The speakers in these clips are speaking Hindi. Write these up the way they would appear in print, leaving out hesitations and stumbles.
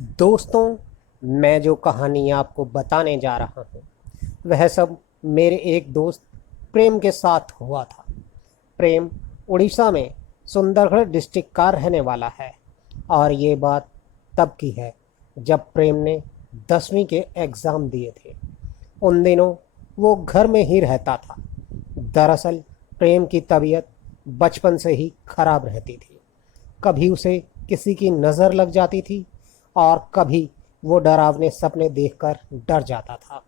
दोस्तों, मैं जो कहानी आपको बताने जा रहा हूँ वह सब मेरे एक दोस्त प्रेम के साथ हुआ था। प्रेम उड़ीसा में सुंदरगढ़ डिस्ट्रिक्ट का रहने वाला है और ये बात तब की है जब प्रेम ने 10वीं के एग्ज़ाम दिए थे। उन दिनों वो घर में ही रहता था। दरअसल प्रेम की तबीयत बचपन से ही खराब रहती थी। कभी उसे किसी की नज़र लग जाती थी और कभी वो डरावने सपने देखकर डर जाता था।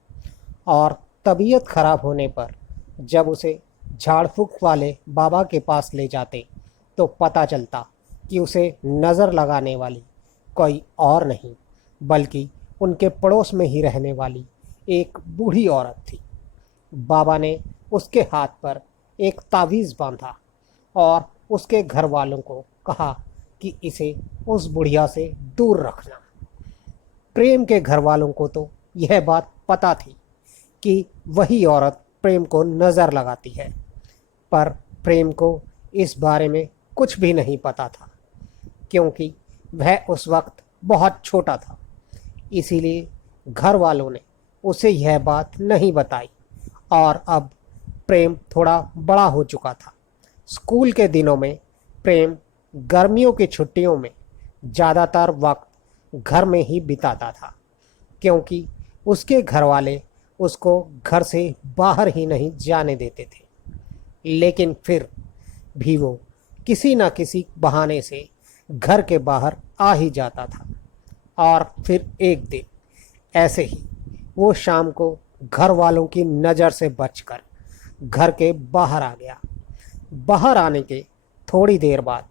और तबीयत खराब होने पर जब उसे झाड़ फूक वाले बाबा के पास ले जाते तो पता चलता कि उसे नज़र लगाने वाली कोई और नहीं बल्कि उनके पड़ोस में ही रहने वाली एक बूढ़ी औरत थी। बाबा ने उसके हाथ पर एक तावीज़ बांधा और उसके घर वालों को कहा कि इसे उस बुढ़िया से दूर रखना। प्रेम के घर वालों को तो यह बात पता थी कि वही औरत प्रेम को नज़र लगाती है, पर प्रेम को इस बारे में कुछ भी नहीं पता था क्योंकि वह उस वक्त बहुत छोटा था। इसीलिए घर वालों ने उसे यह बात नहीं बताई। और अब प्रेम थोड़ा बड़ा हो चुका था। स्कूल के दिनों में प्रेम गर्मियों की छुट्टियों में ज़्यादातर वक्त घर में ही बिताता था क्योंकि उसके घर वाले उसको घर से बाहर ही नहीं जाने देते थे। लेकिन फिर भी वो किसी न किसी बहाने से घर के बाहर आ ही जाता था। और फिर एक दिन ऐसे ही वो शाम को घर वालों की नज़र से बचकर घर के बाहर आ गया। बाहर आने के थोड़ी देर बाद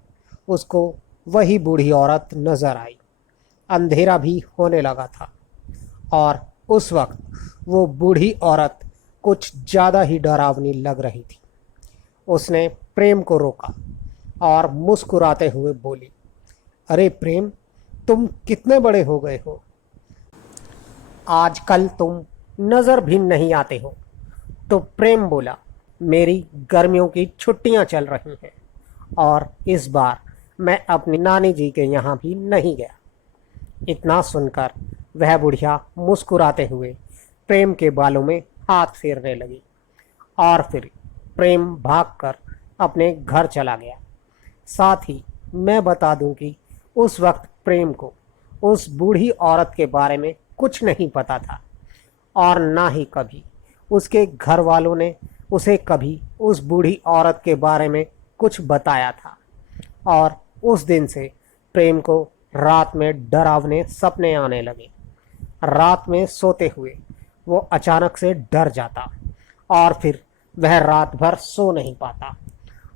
उसको वही बूढ़ी औरत नज़र आई। अंधेरा भी होने लगा था और उस वक्त वो बूढ़ी औरत कुछ ज़्यादा ही डरावनी लग रही थी। उसने प्रेम को रोका और मुस्कुराते हुए बोली, अरे प्रेम, तुम कितने बड़े हो गए हो। आजकल तुम नज़र भी नहीं आते हो। तो प्रेम बोला, मेरी गर्मियों की छुट्टियां चल रही हैं और इस बार मैं अपनी नानी जी के यहाँ भी नहीं गया। इतना सुनकर वह बुढ़िया मुस्कुराते हुए प्रेम के बालों में हाथ फेरने लगी और फिर प्रेम भागकर अपने घर चला गया। साथ ही मैं बता दूं कि उस वक्त प्रेम को उस बूढ़ी औरत के बारे में कुछ नहीं पता था और ना ही कभी उसके घर वालों ने उसे कभी उस बूढ़ी औरत के बारे में कुछ बताया था। और उस दिन से प्रेम को रात में डरावने सपने आने लगे। रात में सोते हुए वो अचानक से डर जाता और फिर वह रात भर सो नहीं पाता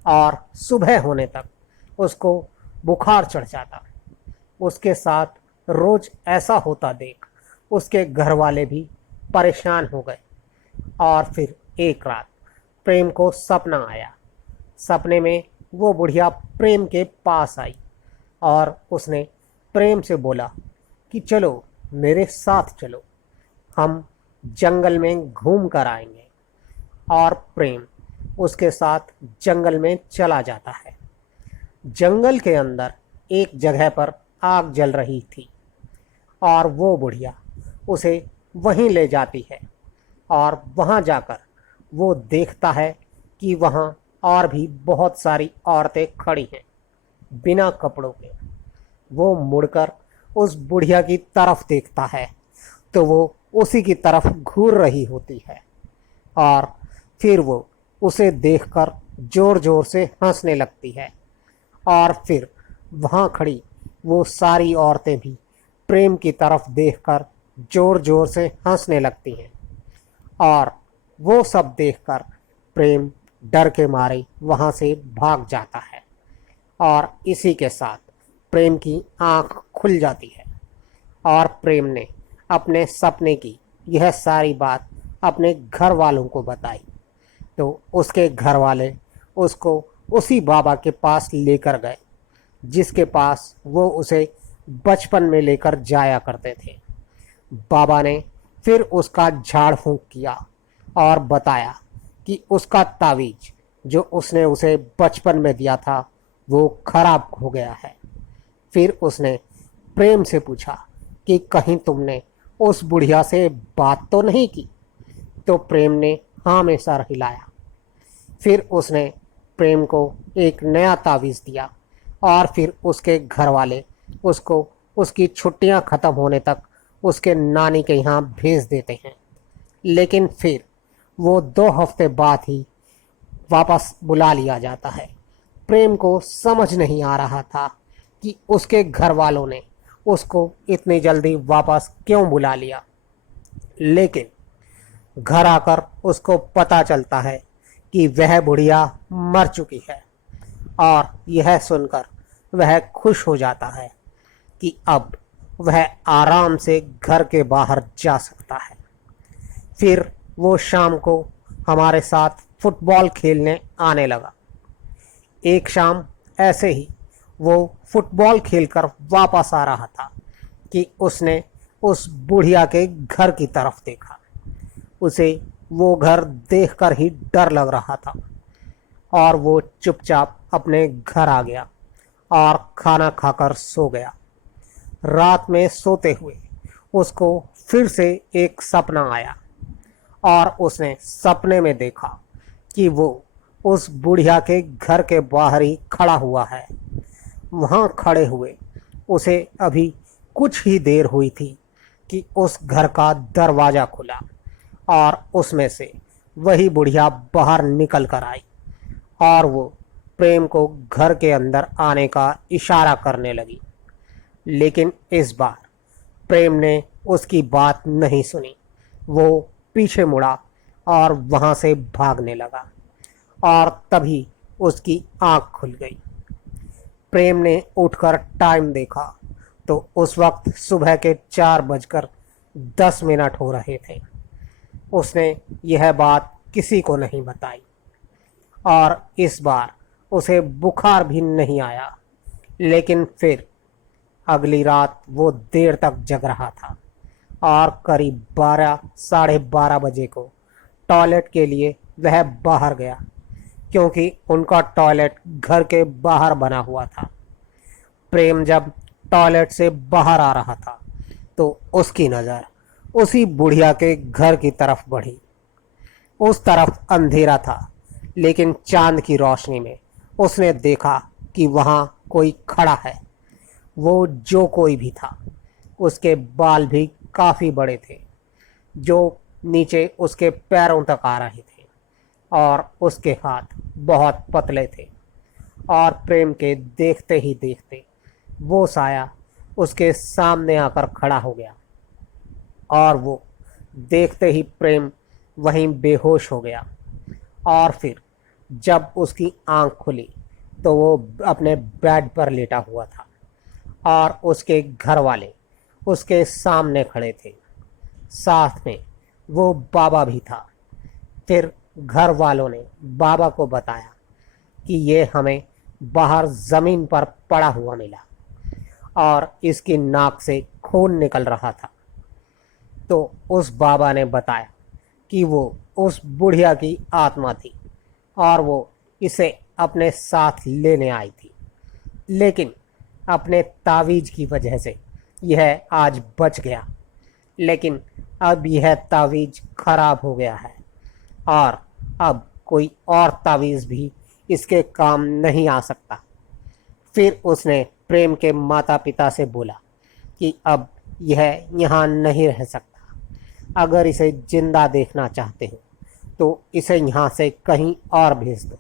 और सुबह होने तक उसको बुखार चढ़ जाता। उसके साथ रोज ऐसा होता देख उसके घर वाले भी परेशान हो गए। और फिर एक रात प्रेम को सपना आया। सपने में वो बुढ़िया प्रेम के पास आई और उसने प्रेम से बोला कि चलो मेरे साथ चलो, हम जंगल में घूम कर आएंगे। और प्रेम उसके साथ जंगल में चला जाता है। जंगल के अंदर एक जगह पर आग जल रही थी और वो बुढ़िया उसे वहीं ले जाती है और वहाँ जाकर वो देखता है कि वहाँ और भी बहुत सारी औरतें खड़ी हैं बिना कपड़ों के। वो मुड़कर उस बुढ़िया की तरफ देखता है तो वो उसी की तरफ घूर रही होती है और फिर वो उसे देखकर ज़ोर ज़ोर से हंसने लगती है। और फिर वहाँ खड़ी वो सारी औरतें भी प्रेम की तरफ देखकर ज़ोर ज़ोर से हंसने लगती हैं। और वो सब देखकर प्रेम डर के मारे वहाँ से भाग जाता है और इसी के साथ प्रेम की आंख खुल जाती है और प्रेम ने अपने सपने की यह सारी बात अपने घर वालों को बताई। तो उसके घर वाले उसको उसी बाबा के पास लेकर गए जिसके पास वो उसे बचपन में लेकर जाया करते थे। बाबा ने फिर उसका झाड़ फूंक किया और बताया कि उसका तावीज़ जो उसने उसे बचपन में दिया था वो खराब हो गया है। फिर उसने प्रेम से पूछा कि कहीं तुमने उस बुढ़िया से बात तो नहीं की। तो प्रेम ने हाँ में सर हिलाया। फिर उसने प्रेम को एक नया तावीज़ दिया और फिर उसके घर वाले उसको उसकी छुट्टियां ख़त्म होने तक उसके नानी के यहाँ भेज देते हैं। लेकिन फिर वो 2 हफ्ते बाद ही वापस बुला लिया जाता है। प्रेम को समझ नहीं आ रहा था कि उसके घर वालों ने उसको इतनी जल्दी वापस क्यों बुला लिया। लेकिन घर आकर उसको पता चलता है कि वह बुढ़िया मर चुकी है और यह सुनकर वह खुश हो जाता है कि अब वह आराम से घर के बाहर जा सकता है। फिर वो शाम को हमारे साथ फुटबॉल खेलने आने लगा। एक शाम ऐसे ही वो फुटबॉल खेलकर वापस आ रहा था कि उसने उस बुढ़िया के घर की तरफ देखा। उसे वो घर देखकर ही डर लग रहा था और वो चुपचाप अपने घर आ गया और खाना खाकर सो गया। रात में सोते हुए उसको फिर से एक सपना आया और उसने सपने में देखा कि वो उस बुढ़िया के घर के बाहर ही खड़ा हुआ है। वहाँ खड़े हुए उसे अभी कुछ ही देर हुई थी कि उस घर का दरवाज़ा खुला और उसमें से वही बुढ़िया बाहर निकल कर आई और वो प्रेम को घर के अंदर आने का इशारा करने लगी। लेकिन इस बार प्रेम ने उसकी बात नहीं सुनी। वो पीछे मुड़ा और वहाँ से भागने लगा और तभी उसकी आँख खुल गई। प्रेम ने उठकर टाइम देखा तो उस वक्त सुबह के 4:10 हो रहे थे। उसने यह बात किसी को नहीं बताई और इस बार उसे बुखार भी नहीं आया। लेकिन फिर अगली रात वो देर तक जग रहा था और करीब 12 साढ़े 12 बजे को टॉयलेट के लिए वह बाहर गया, क्योंकि उनका टॉयलेट घर के बाहर बना हुआ था। प्रेम जब टॉयलेट से बाहर आ रहा था तो उसकी नज़र उसी बुढ़िया के घर की तरफ बढ़ी। उस तरफ अंधेरा था, लेकिन चांद की रोशनी में उसने देखा कि वहाँ कोई खड़ा है। वो जो कोई भी था, उसके बाल भी काफ़ी बड़े थे जो नीचे उसके पैरों तक आ रहे थे और उसके हाथ बहुत पतले थे। और प्रेम के देखते ही देखते वो साया उसके सामने आकर खड़ा हो गया और वो देखते ही प्रेम वहीं बेहोश हो गया। और फिर जब उसकी आंख खुली तो वो अपने बेड पर लेटा हुआ था और उसके घर वाले उसके सामने खड़े थे। साथ में वो बाबा भी था। फिर घर वालों ने बाबा को बताया कि ये हमें बाहर ज़मीन पर पड़ा हुआ मिला और इसकी नाक से खून निकल रहा था। तो उस बाबा ने बताया कि वो उस बुढ़िया की आत्मा थी और वो इसे अपने साथ लेने आई थी। लेकिन अपने तावीज़ की वजह से यह आज बच गया। लेकिन अब यह तावीज़ खराब हो गया है और अब कोई और तावीज़ भी इसके काम नहीं आ सकता। फिर उसने प्रेम के माता पिता से बोला कि अब यह यहाँ नहीं रह सकता। अगर इसे जिंदा देखना चाहते हो तो इसे यहाँ से कहीं और भेज दो।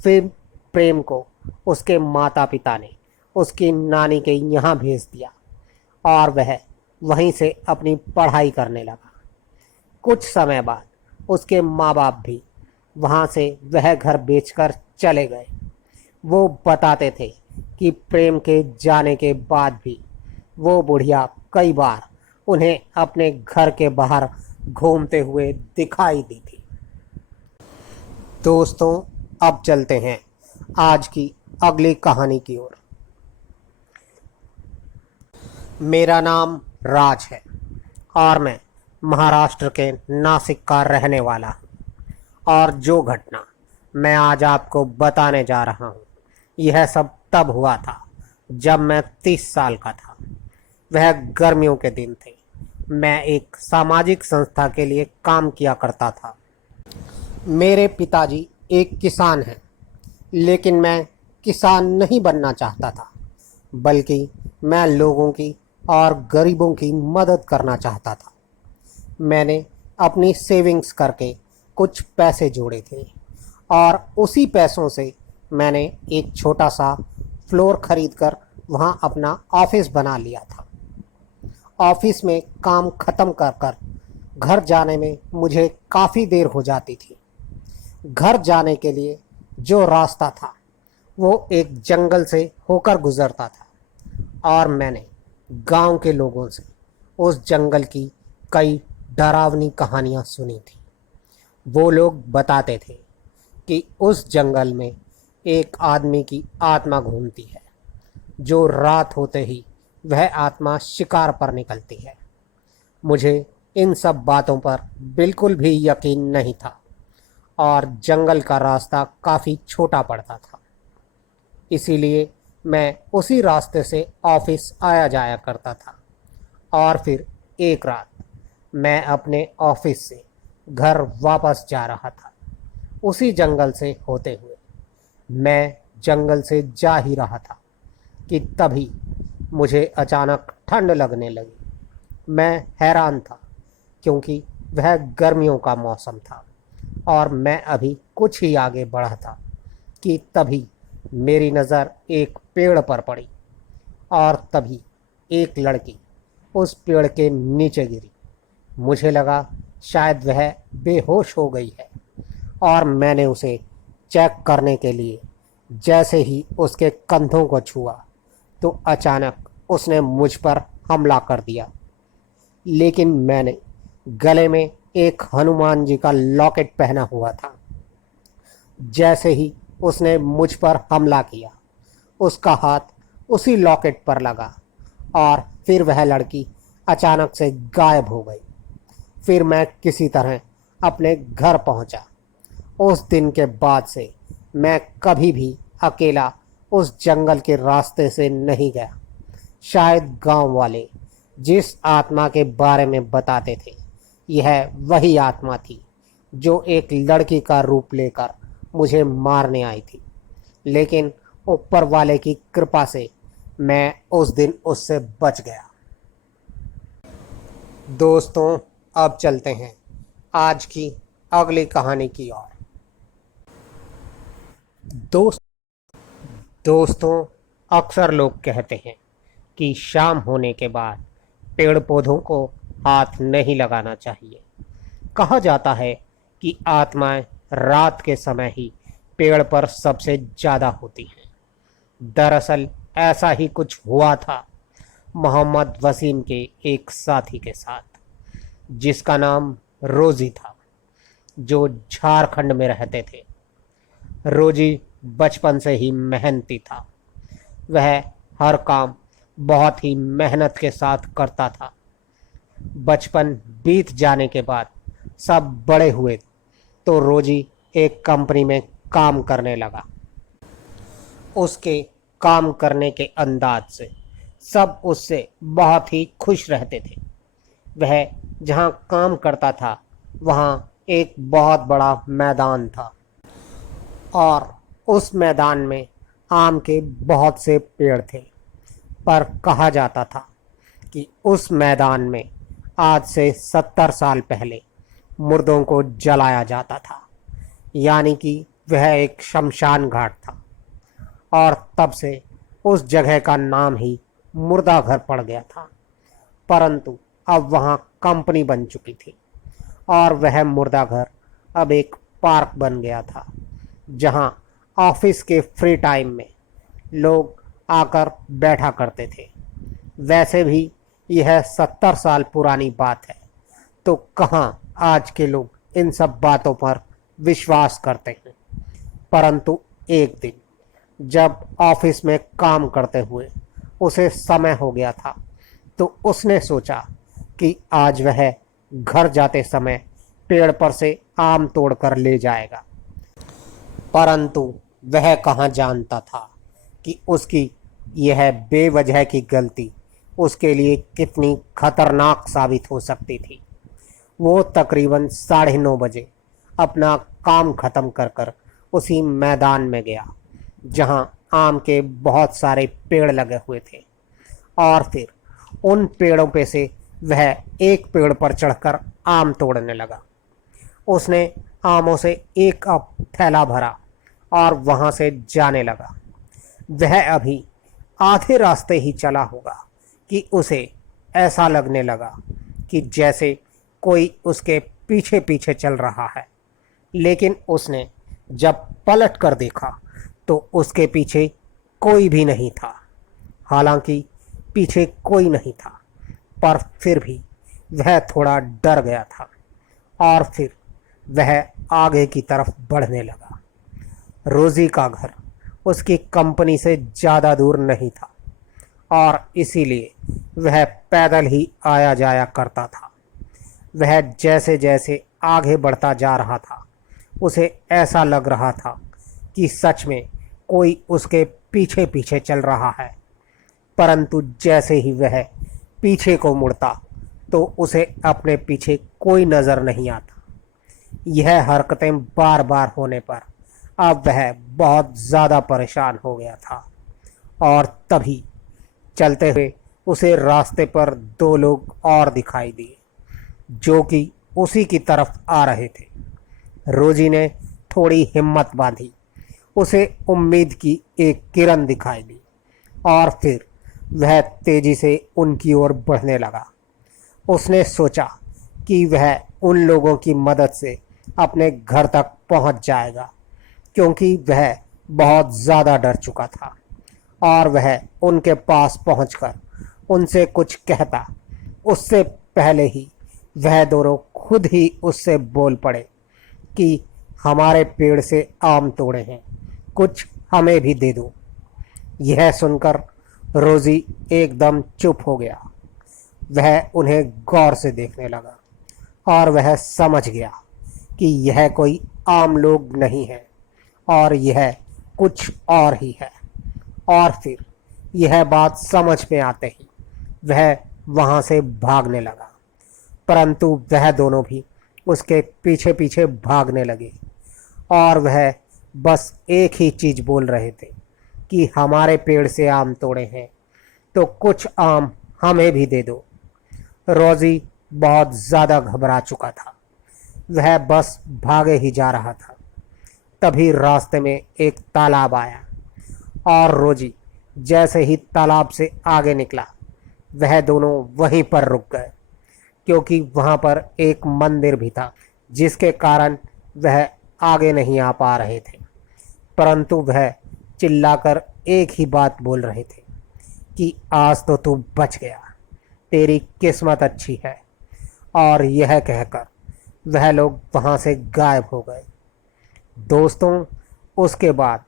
फिर प्रेम को उसके माता पिता ने उसकी नानी के यहाँ भेज दिया और वह वहीं से अपनी पढ़ाई करने लगा। कुछ समय बाद उसके माँ बाप भी वहाँ से वह घर बेचकर चले गए। वो बताते थे कि प्रेम के जाने के बाद भी वो बुढ़िया कई बार उन्हें अपने घर के बाहर घूमते हुए दिखाई दी थी। दोस्तों, अब चलते हैं आज की अगली कहानी की ओर। मेरा नाम राज है और मैं महाराष्ट्र के नासिक का रहने वाला हूँ। और जो घटना मैं आज आपको बताने जा रहा हूँ, यह सब तब हुआ था जब मैं 30 साल का था। वह गर्मियों के दिन थे। मैं एक सामाजिक संस्था के लिए काम किया करता था। मेरे पिताजी एक किसान हैं, लेकिन मैं किसान नहीं बनना चाहता था, बल्कि मैं लोगों की और गरीबों की मदद करना चाहता था। मैंने अपनी सेविंग्स करके कुछ पैसे जोड़े थे और उसी पैसों से मैंने एक छोटा सा फ्लोर खरीदकर वहाँ अपना ऑफिस बना लिया था। ऑफिस में काम ख़त्म कर कर घर जाने में मुझे काफ़ी देर हो जाती थी। घर जाने के लिए जो रास्ता था वो एक जंगल से होकर गुज़रता था और मैंने गांव के लोगों से उस जंगल की कई डरावनी कहानियाँ सुनी थी। वो लोग बताते थे कि उस जंगल में एक आदमी की आत्मा घूमती है, जो रात होते ही वह आत्मा शिकार पर निकलती है। मुझे इन सब बातों पर बिल्कुल भी यकीन नहीं था और जंगल का रास्ता काफ़ी छोटा पड़ता था। इसीलिए मैं उसी रास्ते से ऑफिस आया जाया करता था और फिर एक रात मैं अपने ऑफिस से घर वापस जा रहा था। उसी जंगल से होते हुए मैं जंगल से जा ही रहा था कि तभी मुझे अचानक ठंड लगने लगी। मैं हैरान था क्योंकि वह गर्मियों का मौसम था और मैं अभी कुछ ही आगे बढ़ा था कि तभी मेरी नज़र एक पेड़ पर पड़ी और तभी एक लड़की उस पेड़ के नीचे गिरी। मुझे लगा शायद वह बेहोश हो गई है और मैंने उसे चेक करने के लिए जैसे ही उसके कंधों को छुआ तो अचानक उसने मुझ पर हमला कर दिया। लेकिन मैंने गले में एक हनुमान जी का लॉकेट पहना हुआ था। जैसे ही उसने मुझ पर हमला किया, उसका हाथ उसी लॉकेट पर लगा और फिर वह लड़की अचानक से गायब हो गई। फिर मैं किसी तरह अपने घर पहुंचा। उस दिन के बाद से मैं कभी भी अकेला उस जंगल के रास्ते से नहीं गया। शायद गांव वाले जिस आत्मा के बारे में बताते थे, यह वही आत्मा थी जो एक लड़की का रूप लेकर मुझे मारने आई थी। लेकिन ऊपर वाले की कृपा से मैं उस दिन उससे बच गया। दोस्तों, अब चलते हैं आज की अगली कहानी की ओर। दोस्तों, अक्सर लोग कहते हैं कि शाम होने के बाद पेड़ पौधों को हाथ नहीं लगाना चाहिए। कहा जाता है कि आत्माएं रात के समय ही पेड़ पर सबसे ज़्यादा होती हैं। दरअसल ऐसा ही कुछ हुआ था मोहम्मद वसीम के एक साथी के साथ, जिसका नाम रोज़ी था, जो झारखंड में रहते थे। रोज़ी बचपन से ही मेहनती था। वह हर काम बहुत ही मेहनत के साथ करता था। बचपन बीत जाने के बाद सब बड़े हुए तो रोज़ी एक कंपनी में काम करने लगा। उसके काम करने के अंदाज से सब उससे बहुत ही खुश रहते थे। वह जहाँ काम करता था वहाँ एक बहुत बड़ा मैदान था और उस मैदान में आम के बहुत से पेड़ थे। पर कहा जाता था कि उस मैदान में आज से 70 साल पहले मुर्दों को जलाया जाता था, यानी कि वह एक शमशान घाट था और तब से उस जगह का नाम ही मुर्दा घर पड़ गया था। परंतु अब वहाँ कंपनी बन चुकी थी और वह मुर्दा घर अब एक पार्क बन गया था, जहाँ ऑफिस के फ्री टाइम में लोग आकर बैठा करते थे। वैसे भी यह 70 साल पुरानी बात है, तो कहाँ आज के लोग इन सब बातों पर विश्वास करते हैं। परंतु एक दिन जब ऑफिस में काम करते हुए उसे समय हो गया था, तो उसने सोचा कि आज वह घर जाते समय पेड़ पर से आम तोड़कर ले जाएगा। परंतु वह कहाँ जानता था कि उसकी यह बेवजह की गलती उसके लिए कितनी खतरनाक साबित हो सकती थी। वो तकरीबन 9:30 बजे अपना काम ख़त्म कर कर उसी मैदान में गया जहां आम के बहुत सारे पेड़ लगे हुए थे, और फिर उन पेड़ों पे से वह एक पेड़ पर चढ़कर आम तोड़ने लगा। उसने आमों से एक थैला भरा और वहां से जाने लगा। वह अभी आधे रास्ते ही चला होगा कि उसे ऐसा लगने लगा कि जैसे कोई उसके पीछे पीछे चल रहा है, लेकिन उसने जब पलट कर देखा तो उसके पीछे कोई भी नहीं था। हालांकि पीछे कोई नहीं था, पर फिर भी वह थोड़ा डर गया था और फिर वह आगे की तरफ बढ़ने लगा। रोजी का घर उसकी कंपनी से ज़्यादा दूर नहीं था और इसीलिए वह पैदल ही आया जाया करता था। वह जैसे जैसे आगे बढ़ता जा रहा था, उसे ऐसा लग रहा था कि सच में कोई उसके पीछे पीछे चल रहा है। परंतु जैसे ही वह पीछे को मुड़ता तो उसे अपने पीछे कोई नज़र नहीं आता। यह हरकतें बार बार होने पर अब वह बहुत ज़्यादा परेशान हो गया था, और तभी चलते हुए उसे रास्ते पर 2 लोग और दिखाई दिए जो कि उसी की तरफ आ रहे थे। रोजी ने थोड़ी हिम्मत बांधी, उसे उम्मीद की एक किरण दिखाई दी और फिर वह तेजी से उनकी ओर बढ़ने लगा। उसने सोचा कि वह उन लोगों की मदद से अपने घर तक पहुंच जाएगा, क्योंकि वह बहुत ज़्यादा डर चुका था और वह उनके पास पहुंचकर उनसे कुछ कहता उससे पहले ही वह दोनों खुद ही उससे बोल पड़े कि हमारे पेड़ से आम तोड़े हैं, कुछ हमें भी दे दो। यह सुनकर रोजी एकदम चुप हो गया। वह उन्हें गौर से देखने लगा और वह समझ गया कि यह कोई आम लोग नहीं है और यह कुछ और ही है। और फिर यह बात समझ में आते ही वह वहाँ से भागने लगा, परंतु वह दोनों भी उसके पीछे पीछे भागने लगे और वह बस एक ही चीज़ बोल रहे थे कि हमारे पेड़ से आम तोड़े हैं तो कुछ आम हमें भी दे दो। रोजी बहुत ज़्यादा घबरा चुका था। वह बस भागे ही जा रहा था। तभी रास्ते में एक तालाब आया और रोजी जैसे ही तालाब से आगे निकला, वह दोनों वहीं पर रुक गए, क्योंकि वहाँ पर एक मंदिर भी था जिसके कारण वह आगे नहीं आ पा रहे थे। परंतु वह चिल्लाकर एक ही बात बोल रहे थे कि आज तो तू बच गया, तेरी किस्मत अच्छी है। और यह कहकर वह लोग वहाँ से गायब हो गए। दोस्तों, उसके बाद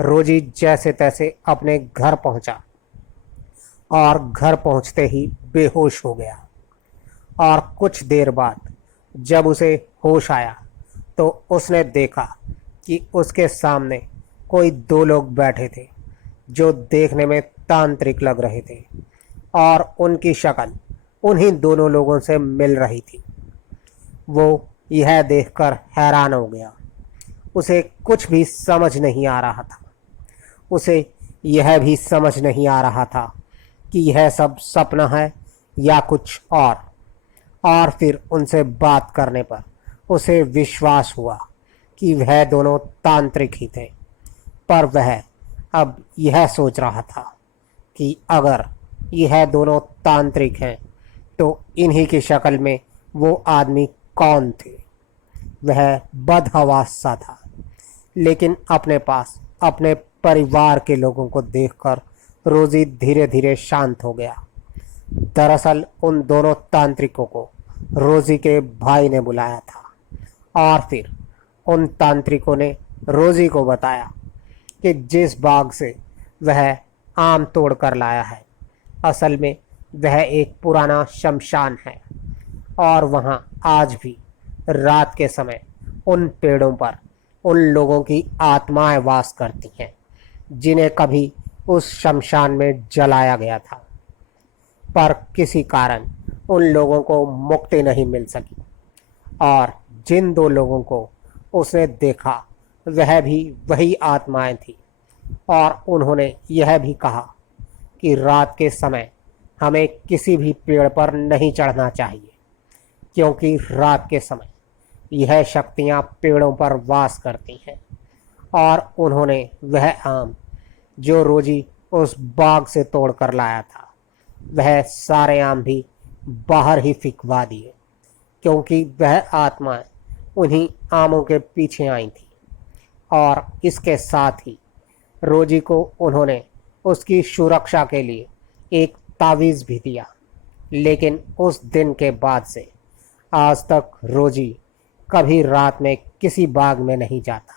रोजी जैसे तैसे अपने घर पहुँचा और घर पहुँचते ही बेहोश हो गया। और कुछ देर बाद जब उसे होश आया तो उसने देखा कि उसके सामने कोई 2 लोग बैठे थे जो देखने में तांत्रिक लग रहे थे और उनकी शक्ल उन्हीं दोनों लोगों से मिल रही थी। वो यह देखकर हैरान हो गया। उसे कुछ भी समझ नहीं आ रहा था। उसे यह भी समझ नहीं आ रहा था कि यह सब सपना है या कुछ और फिर उनसे बात करने पर उसे विश्वास हुआ कि वह दोनों तांत्रिक ही थे। पर वह अब यह सोच रहा था कि अगर यह दोनों तांत्रिक हैं तो इन्हीं की शक्ल में वो आदमी कौन थे। वह बदहवास सा था, लेकिन अपने पास अपने परिवार के लोगों को देखकर रोजी धीरे धीरे शांत हो गया। दरअसल उन दोनों तांत्रिकों को रोजी के भाई ने बुलाया था और फिर उन तांत्रिकों ने रोजी को बताया कि जिस बाग से वह आम तोड़ कर लाया है, असल में वह एक पुराना शमशान है और वहाँ आज भी रात के समय उन पेड़ों पर उन लोगों की आत्माएं वास करती हैं जिन्हें कभी उस शमशान में जलाया गया था। पर किसी कारण उन लोगों को मुक्ति नहीं मिल सकी। और जिन दो लोगों को उसने देखा वह भी वही आत्माएं थी, और उन्होंने यह भी कहा कि रात के समय हमें किसी भी पेड़ पर नहीं चढ़ना चाहिए, क्योंकि रात के समय यह शक्तियां पेड़ों पर वास करती हैं। और उन्होंने वह आम जो रोजी उस बाग से तोड़ कर लाया था, वह सारे आम भी बाहर ही फिकवा दिए, क्योंकि वह आत्माएं उन्हीं आमों के पीछे आई थी। और इसके साथ ही रोजी को उन्होंने उसकी सुरक्षा के लिए एक तावीज़ भी दिया। लेकिन उस दिन के बाद से आज तक रोजी कभी रात में किसी बाग में नहीं जाता,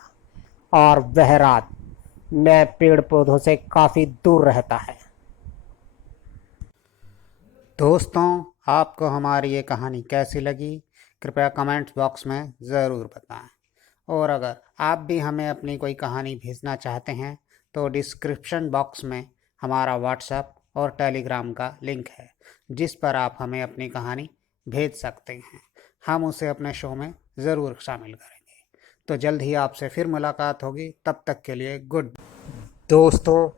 और वह रात में पेड़ पौधों से काफ़ी दूर रहता है। दोस्तों, आपको हमारी ये कहानी कैसी लगी, कृपया कमेंट्स बॉक्स में ज़रूर बताएं। और अगर आप भी हमें अपनी कोई कहानी भेजना चाहते हैं तो डिस्क्रिप्शन बॉक्स में हमारा व्हाट्सएप और टेलीग्राम का लिंक है, जिस पर आप हमें अपनी कहानी भेज सकते हैं। हम उसे अपने शो में ज़रूर शामिल करेंगे। तो जल्द ही आपसे फिर मुलाकात होगी। तब तक के लिए गुड। दोस्तों,